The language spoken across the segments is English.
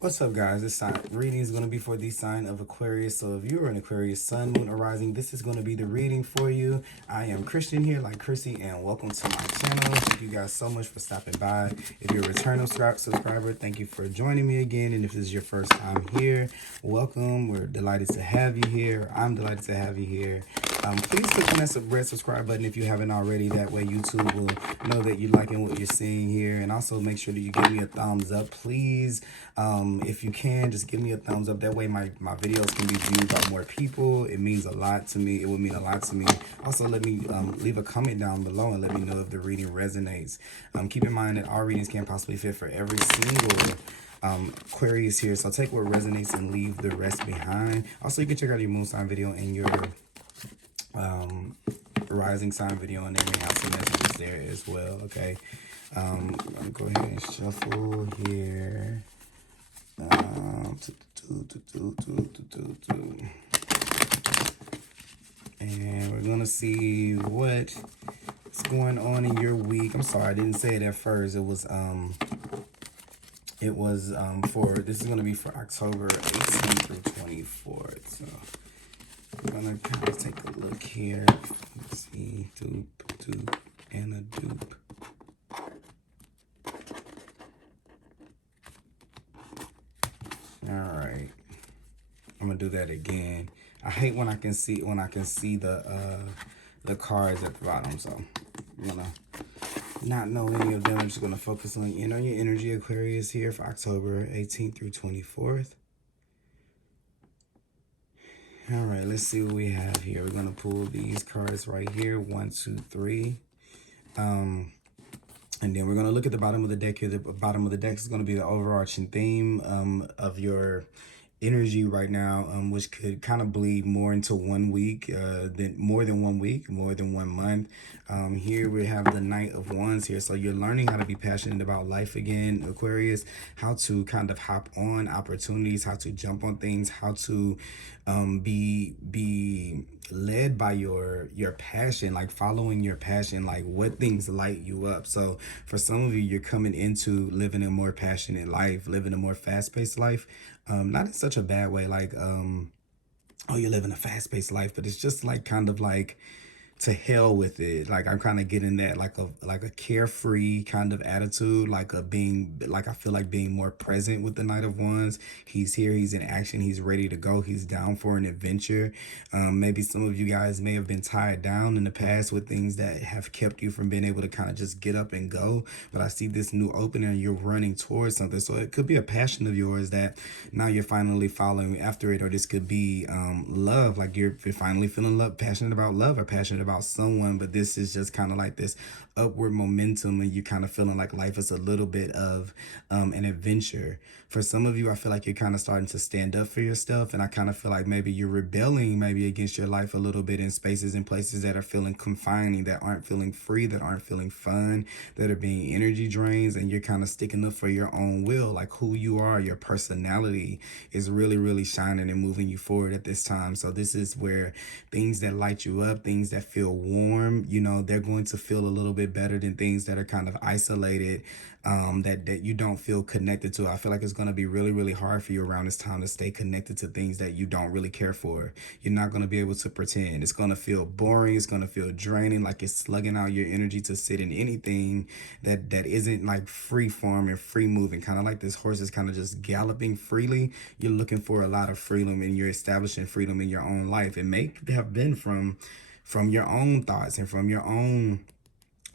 What's up, guys? This reading is going to be for the sign of Aquarius. So if you're an Aquarius sun, moon, or rising, this is going to be the reading for you. I am Christian here, like Chrissy, and welcome to my channel. Thank you guys so much for stopping by. If you're a return subscriber, thank you for joining me again. And if this is your first time here, welcome. We're delighted to have you here. I'm delighted to have you here. Please click on that red subscribe button if you haven't already. That way YouTube will know that you're liking what you're seeing here. And also make sure that you give me a thumbs up, please. If you can, just give me a thumbs up. That way my videos can be viewed by more people. It means a lot to me. It would mean a lot to me. Also, let me leave a comment down below and let me know if the reading resonates. Keep in mind that our readings can't possibly fit for every single Aquarius here. So take what resonates and leave the rest behind. Also, you can check out your moon sign video and your rising sign video, and there may have some messages there as well. Okay, I'm gonna go ahead and shuffle here. And we're gonna see what's going on in your week. I'm sorry, I didn't say it at first. For this is gonna be for October 18th through 24th. So I'm gonna kind of take a look here. Let's see, dupe, and a dupe. All right, I'm gonna do that again. I hate when I can see the cards at the bottom, so I'm gonna not know any of them. I'm just gonna focus on your energy, Aquarius, here for October 18th through 24th. All right, let's see what we have here. We're gonna pull these cards right here, 1, 2, 3. And then we're gonna look at the bottom of the deck here. The bottom of the deck is gonna be the overarching theme of your energy right now, which could kind of bleed more into 1 week, more than 1 week, more than 1 month. Here we have the Knight of Wands here. So you're learning how to be passionate about life again, Aquarius, how to kind of hop on opportunities, how to jump on things, how to be led by your passion, like following your passion, like what things light you up. So for some of you, you're coming into living a more passionate life, living a more fast-paced life. Not in such a bad way, like oh, you're living a fast-paced life, but it's just like kind of like to hell with it. Like I'm kind of getting that like a carefree kind of attitude, like I feel like being more present with the Knight of Wands. He's here, he's in action, he's ready to go, he's down for an adventure. Maybe some of you guys may have been tied down in the past with things that have kept you from being able to kind of just get up and go, but I see this new opening and you're running towards something. So it could be a passion of yours that now you're finally following after it, or this could be love, like you're finally feeling passionate about love, or passionate about someone, but this is just kind of like this upward momentum and you kind of feeling like life is a little bit of an adventure. For some of you, I feel like you're kind of starting to stand up for yourself, and I kind of feel like maybe you're rebelling maybe against your life a little bit in spaces and places that are feeling confining, that aren't feeling free, that aren't feeling fun, that are being energy drains, and you're kind of sticking up for your own will, like who you are, your personality is really shining and moving you forward at this time. So this is where things that light you up, things that feel warm, they're going to feel a little bit better than things that are kind of isolated, that you don't feel connected to. I feel like it's going to be really hard for you around this time to stay connected to things that you don't really care for. You're not going to be able to pretend. It's going to feel boring. It's going to feel draining, like it's slugging out your energy to sit in anything that isn't like free form and free moving, kind of like this horse is kind of just galloping freely. You're looking for a lot of freedom, and you're establishing freedom in your own life. It may have been from your own thoughts and from your own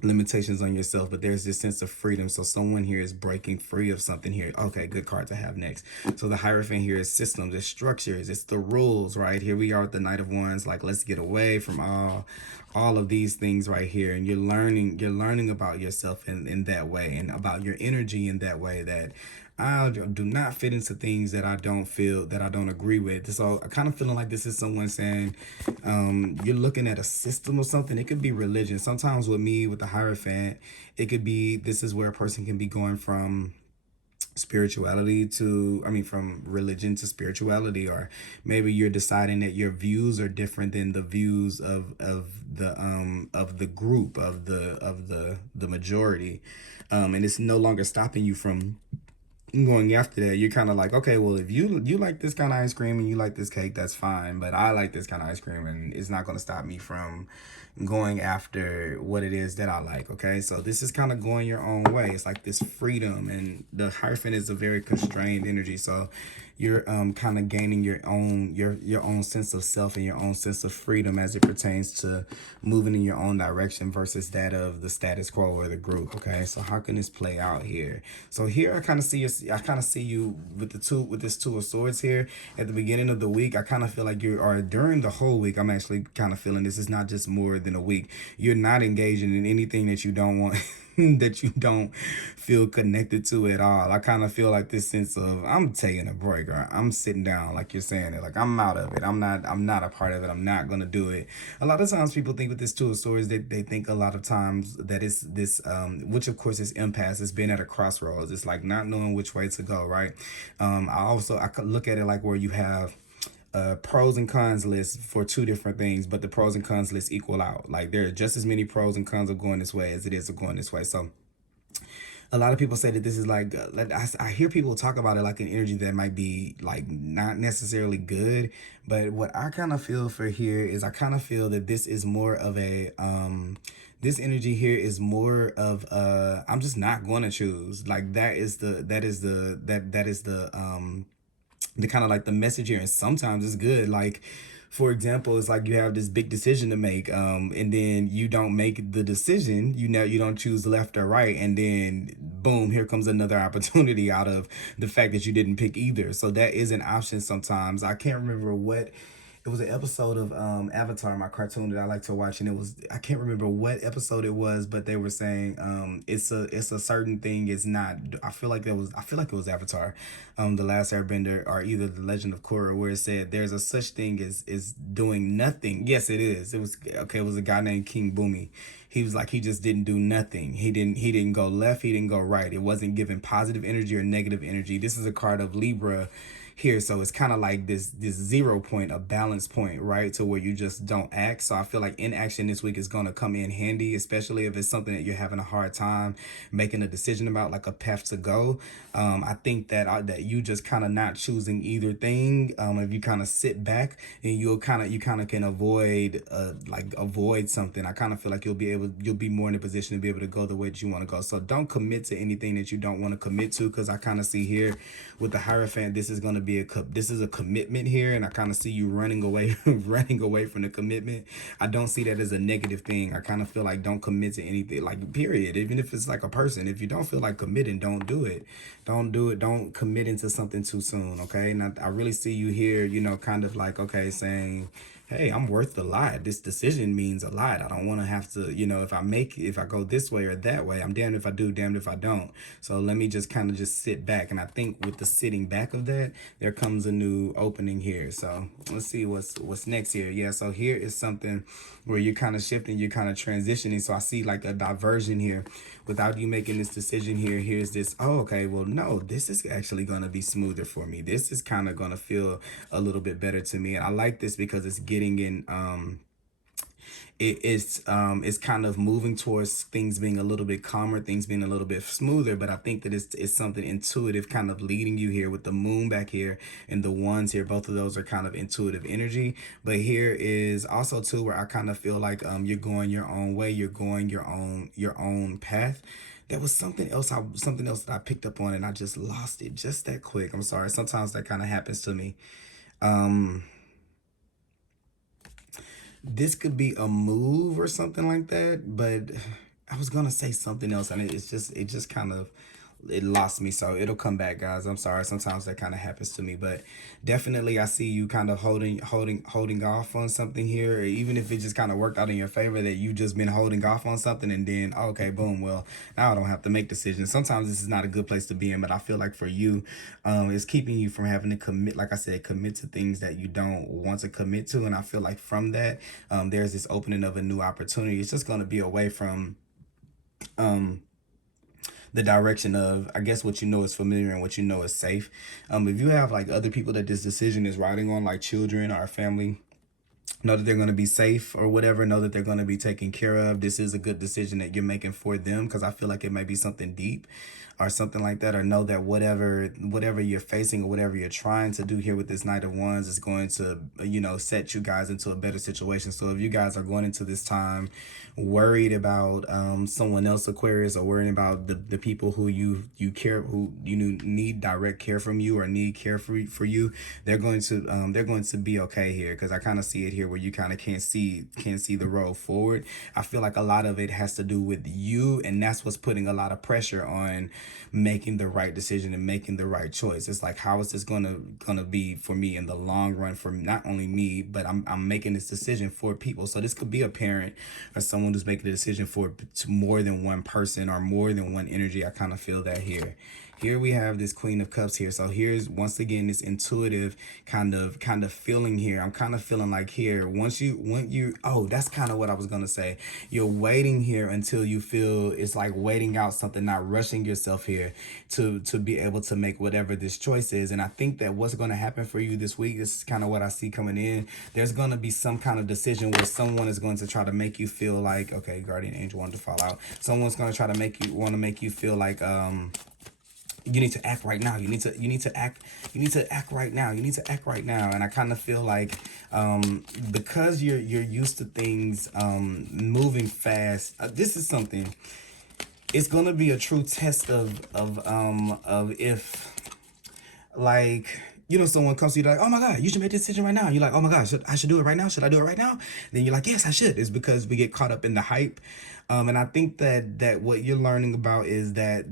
limitations on yourself, but there's this sense of freedom. So someone here is breaking free of something here. Okay, good card to have next. So the Hierophant here is systems, it's structures, it's the rules, right? Here we are with the Knight of Wands, like let's get away from all of these things right here. And you're learning about yourself in that way, and about your energy in that way, that I do not fit into things that I don't agree with. So I kind of feeling like this is someone saying, you're looking at a system or something. It could be religion. Sometimes with me, with the Hierophant, it could be, this is where a person can be going from spirituality to, from religion to spirituality, or maybe you're deciding that your views are different than the views of the group, of the majority, and it's no longer stopping you from going after that, you're kind of like, okay, well, if you like this kind of ice cream and you like this cake, that's fine, but I like this kind of ice cream, and it's not going to stop me from going after what it is that I like. Okay, so this is kind of going your own way. It's like this freedom, and the hyphen is a very constrained energy, so you're kind of gaining your own sense of self and your own sense of freedom as it pertains to moving in your own direction versus that of the status quo or the group. Okay, so how can this play out here? So here I kind of see you with this two of swords here at the beginning of the week. I kind of feel like you are during the whole week. I'm actually kind of feeling this is not just more than a week. You're not engaging in anything that you don't want that you don't feel connected to at all. I kind of feel like this sense of I'm taking a break, or I'm sitting down, like you're saying it, like I'm out of it. I'm not a part of it. I'm not gonna do it. A lot of times people think with this two of swords, they think a lot of times that it's this which of course is impasse. It's been at a crossroads. It's like not knowing which way to go, right? I could look at it like where you have pros and cons list for two different things, but the pros and cons list equal out. Like there are just as many pros and cons of going this way as it is of going this way. So a lot of people say that this is like I hear people talk about it like an energy that might be like not necessarily good, but what I kind of feel for here is I kind of feel that this is more of a this energy here is more of I'm just not going to choose. Like that is the kind of like the message here, and sometimes it's good. Like for example, it's like you have this big decision to make, and then you don't make the decision. You don't choose left or right, and then boom, here comes another opportunity out of the fact that you didn't pick either. So that is an option sometimes. I can't remember what it was, an episode of Avatar, my cartoon that I like to watch, and it was, I can't remember what episode it was, but they were saying it's a certain thing. It's not. I feel like it was Avatar, the Last Airbender, or either the Legend of Korra, where it said there's a such thing as is doing nothing. Yes, it is. It was okay. It was a guy named King Boomy. He was like, he just didn't do nothing. He didn't go left. He didn't go right. It wasn't giving positive energy or negative energy. This is a card of Libra here, so it's kind of like this 0 point, a balance point, right, to where you just don't act. So I feel like inaction this week is going to come in handy, especially if it's something that you're having a hard time making a decision about, like a path to go. I think that you just kind of not choosing either thing, if you kind of sit back and you kind of can avoid something. I kind of feel like you'll be more in a position to be able to go the way that you want to go. So don't commit to anything that you don't want to commit to, because I kind of see here with the Hierophant, this is going to be this is a commitment here, and I kind of see you running away running away from the commitment. I don't see that as a negative thing. I kind of feel like don't commit to anything, like period. Even if it's like a person, if you don't feel like committing, don't do it. Don't do it. Don't commit into something too soon. Okay. And I really see you here, kind of like, okay, saying, hey, I'm worth a lot. This decision means a lot. I don't want to have to, if I go this way or that way, I'm damned if I do, damned if I don't. So let me just kind of just sit back. And I think with the sitting back of that, there comes a new opening here. So let's see what's next here. Yeah. So here is something where you're kind of shifting, you're kind of transitioning. So I see like a diversion here without you making this decision here. Here's this, oh, okay, well, no, this is actually going to be smoother for me. This is kind of going to feel a little bit better to me. And I like this because it's getting in, it's kind of moving towards things being a little bit calmer, things being a little bit smoother. But I think that it's something intuitive kind of leading you here with the moon back here and the ones here. Both of those are kind of intuitive energy. But here is also too where I kind of feel like you're going your own way, you're going your own path. There was something else that I picked up on, and I just lost it just that quick. I'm sorry. Sometimes that kind of happens to me. Um this could be a move or something like that, but I was gonna say something else, and it just kind of it lost me. So it'll come back, guys. I'm sorry. Sometimes that kind of happens to me, but definitely I see you kind of holding off on something here, or even if it just kind of worked out in your favor that you just been holding off on something, and then okay, boom, well, now I don't have to make decisions. Sometimes this is not a good place to be in, but I feel like for you, it's keeping you from having to commit, like I said, commit to things that you don't want to commit to. And I feel like from that, there's this opening of a new opportunity. It's just going to be away from the direction of, I guess, what you know is familiar and what you know is safe. If you have like other people that this decision is riding on, like children or family, know that they're going to be safe or whatever, know that they're going to be taken care of. This is a good decision that you're making for them, because I feel like it might be something deep. or something like that, or know that whatever you're facing or whatever you're trying to do here with this Knight of Wands is going to, set you guys into a better situation. So if you guys are going into this time worried about someone else, Aquarius, or worrying about the people who you care, who need direct care from you or need care for you, they're going to be okay here, because I kind of see it here where you kind of can't see the road forward. I feel like a lot of it has to do with you, and that's what's putting a lot of pressure on making the right decision and making the right choice. It's like, how is this gonna be for me in the long run, for not only me, but I'm making this decision for people. So this could be a parent or someone who's making a decision for more than one person or more than one energy. I kind of feel that here. Here we have this Queen of Cups here. So here's once again this intuitive kind of feeling here. I'm kind of feeling like here, when you oh, that's kind of what I was gonna say. You're waiting here until you feel it's like waiting out something, not rushing yourself here to be able to make whatever this choice is. And I think that what's gonna happen for you this week, this is kind of what I see coming in. There's gonna be some kind of decision where someone is going to try to make you feel like, okay, guardian angel wanted to fall out. Someone's gonna try to make you feel like you need to act right now. You need to act right now. You need to act right now. And I kind of feel like because you're used to things moving fast, this is something. It's gonna be a true test of if, like, someone comes to you like, oh my God, you should make this decision right now. And you're like, oh my gosh, I should do it right now. Should I do it right now? Then you're like, yes, I should. It's because we get caught up in the hype. And I think that what you're learning about is that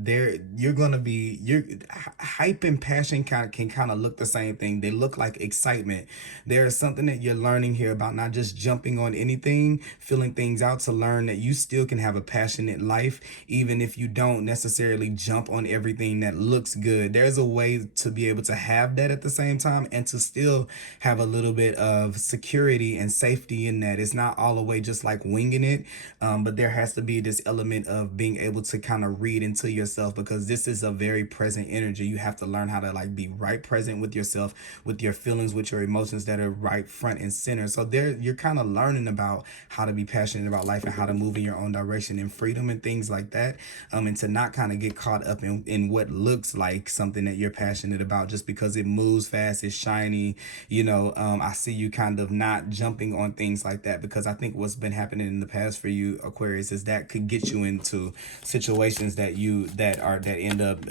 hype and passion can kind of look the same thing. They look like excitement. There is something that you're learning here about not just jumping on anything, feeling things out, to learn that you still can have a passionate life, even if you don't necessarily jump on everything that looks good. There's a way to be able to have that at the same time and to still have a little bit of security and safety in that. It's not all the way just like winging it, but there has to be this element of being able to kind of read into yourself, because this is a very present energy. You have to learn how to like be right present with yourself, with your feelings, with your emotions that are right front and center. So you're kind of learning about how to be passionate about life and how to move in your own direction and freedom and things like that, and to not kind of get caught up in what looks like something that you're passionate about just because it moves fast, it's shiny. I see you kind of not jumping on things like that, because I think what's been happening in the past for you, Aquarius, is that could get you into situations that end up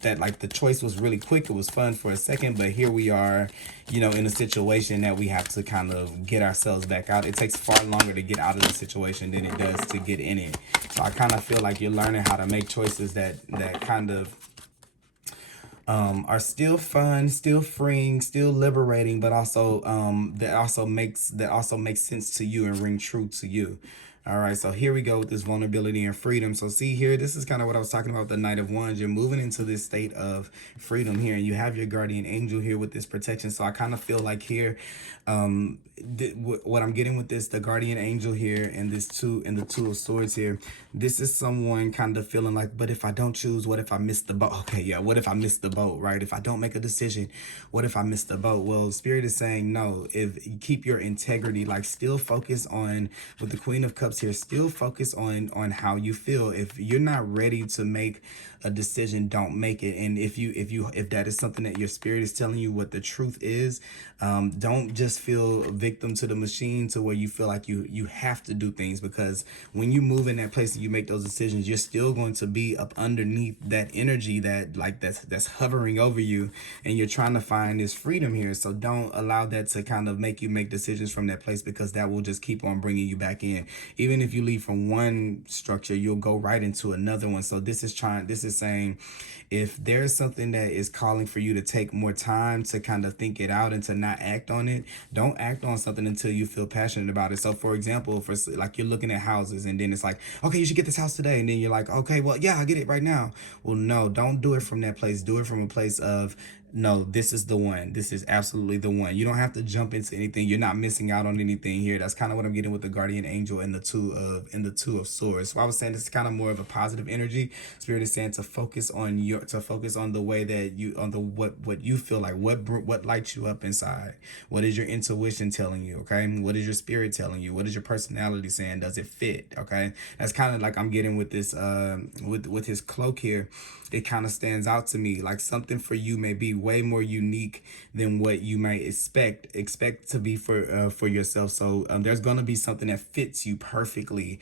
that like the choice was really quick, it was fun for a second, but here we are, in a situation that we have to kind of get ourselves back out. It takes far longer to get out of the situation than it does to get in it. So I kind of feel like you're learning how to make choices that kind of are still fun, still freeing, still liberating, but also that also makes sense to you and ring true to you. All right, so here we go with this vulnerability and freedom. So see here, this is kind of what I was talking about, the Knight of Wands. You're moving into this state of freedom here, and you have your guardian angel here with this protection. So I kind of feel like here, what I'm getting with this, the guardian angel here and the two of swords here, this is someone kind of feeling like, but if I don't choose, what if I miss the boat? Okay, yeah, what if I miss the boat, right? If I don't make a decision, what if I miss the boat? Well, Spirit is saying no. If you keep your integrity, like still focus on, with the Queen of Cups here, still focus on how you feel. If you're not ready to make a decision, don't make it. And if that is something that your spirit is telling you what the truth is, don't just feel victim to the machine to where you feel like you have to do things, because when you move in that place and you make those decisions, you're still going to be up underneath that energy that's hovering over you, and you're trying to find this freedom here. So don't allow that to kind of make you make decisions from that place, because that will just keep on bringing you back in. Even if you leave from one structure, you'll go right into another one. So this is saying, if there's something that is calling for you to take more time to kind of think it out and to not act on it, don't act on something until you feel passionate about it. So for example, for like you're looking at houses and then it's like, okay, you should get this house today. And then you're like, okay, well, yeah, I'll get it right now. Well, no, don't do it from that place. Do it from a place of, no, this is the one. This is absolutely the one. You don't have to jump into anything. You're not missing out on anything here. That's kind of what I'm getting with the guardian angel and the two of swords. So I was saying this is kind of more of a positive energy. Spirit is saying to focus on the way that you, on the what you feel like, what lights you up inside. What is your intuition telling you? Okay, what is your spirit telling you? What is your personality saying? Does it fit? Okay, that's kind of like I'm getting with this with his cloak here. it kind of stands out to me. Like something for you may be way more unique than what you might expect to be for yourself. So there's gonna be something that fits you perfectly,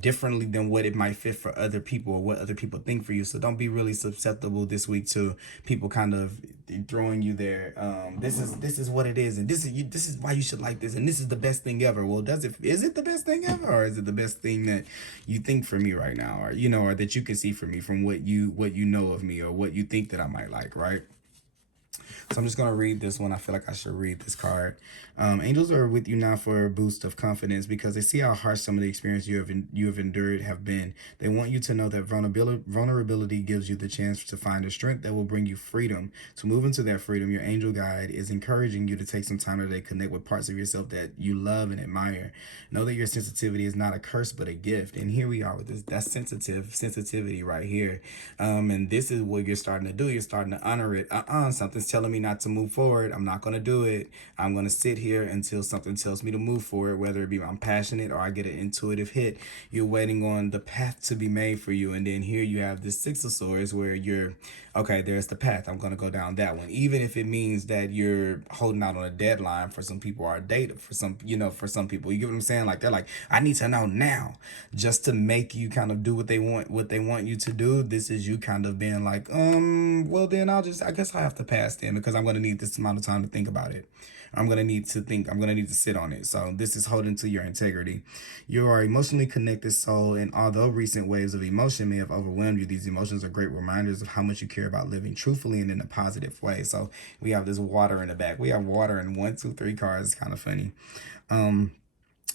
differently than what it might fit for other people or what other people think for you. So don't be really susceptible this week to people kind of throwing you there. This is what it is, and this is why you should like this, and this is the best thing ever. Well, is it the best thing ever, or is it the best thing that you think for me right now, or or that you can see for me from what you know of me, or what you think that I might like, right? So I'm just going to read this one. I feel like I should read this card. Angels are with you now for a boost of confidence because they see how harsh some of the experience you have endured have been. They want you to know that vulnerability gives you the chance to find a strength that will bring you freedom. To move into that freedom, your angel guide is encouraging you to take some time today, connect with parts of yourself that you love and admire. Know that your sensitivity is not a curse but a gift. And here we are with this. That's sensitivity right here. And this is what you're starting to do. You're starting to honor it. Something's telling me not to move forward. I'm not going to do it. I'm going to sit here until something tells me to move forward, whether it be I'm passionate or I get an intuitive hit. You're waiting on the path to be made for you. And then here you have this Six of Swords where you're, okay, there's the path. I'm going to go down that one. Even if it means that you're holding out on a deadline for some people, or a date for some, for some people. You get what I'm saying? Like, they're like, I need to know now, just to make you kind of do what they want you to do. This is you kind of being like, well then I guess I have to pass then, because I'm going to need this amount of time to think about it. I'm going to need to think. I'm going to need to sit on it. So this is holding to your integrity. You are emotionally connected soul, and although recent waves of emotion may have overwhelmed you, these emotions are great reminders of how much you care about living truthfully and in a positive way. So we have this water in the back. We have water in 1, 2, 3 cards. It's kind of funny.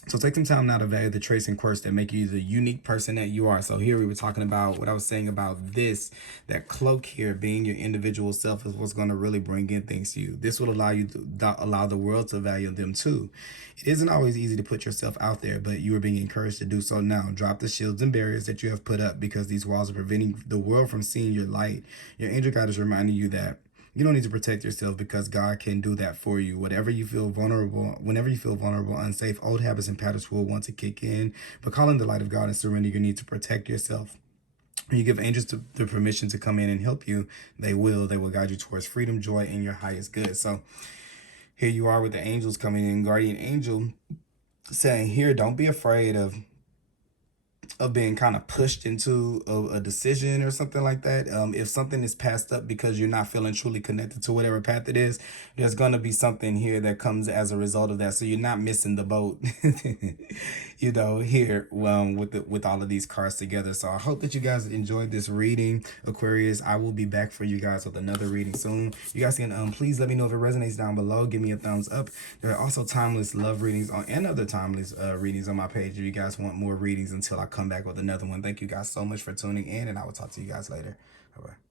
So take some time now to value the traits and quirks that make you the unique person that you are. So here we were talking about what I was saying about this, that cloak here being your individual self is what's going to really bring in things to you. This will allow you to allow the world to value them too. It isn't always easy to put yourself out there, but you are being encouraged to do so now. Drop the shields and barriers that you have put up, because these walls are preventing the world from seeing your light. Your angel guide is reminding you that you don't need to protect yourself, because God can do that for you. Whenever you feel vulnerable, unsafe, old habits and patterns will want to kick in. But call in the light of God and surrender your need to protect yourself. When you give angels the permission to come in and help you, they will. They will guide you towards freedom, joy, and your highest good. So here you are with the angels coming in. Guardian angel saying here, don't be afraid of being kind of pushed into a decision or something like that. If something is passed up because you're not feeling truly connected to whatever path it is, there's going to be something here that comes as a result of that. So you're not missing the boat, here with all of these cards together. So I hope that you guys enjoyed this reading, Aquarius. I will be back for you guys with another reading soon. You guys can please let me know if it resonates down below. Give me a thumbs up. There are also timeless love readings and other timeless readings on my page if you guys want more readings until I come back with another one. Thank you guys so much for tuning in, and I will talk to you guys later. Bye-bye.